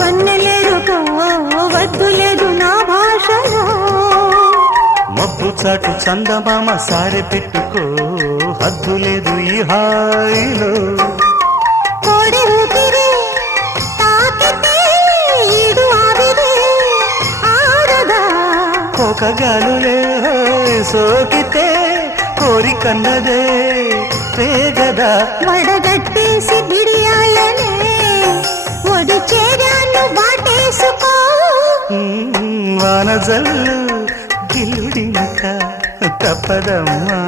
వన్నెలేరుకో వద్దు లేదు నా భాషలో మబ్బు చాటు చందమామ సారె పెట్టుకో హద్దు లేదు ఈ హాయిలో కోడి ఊపిరి తాకితే ఈడు ఆవిరి ఆరదా కోకగాలులే సోకితే కోరికన్నదే పేగదా వడగట్టేసి బిడియాలనే ఒడి చేరాను వాటేసుకో వానజల్లు గిల్లుడింక తప్పదమ్మా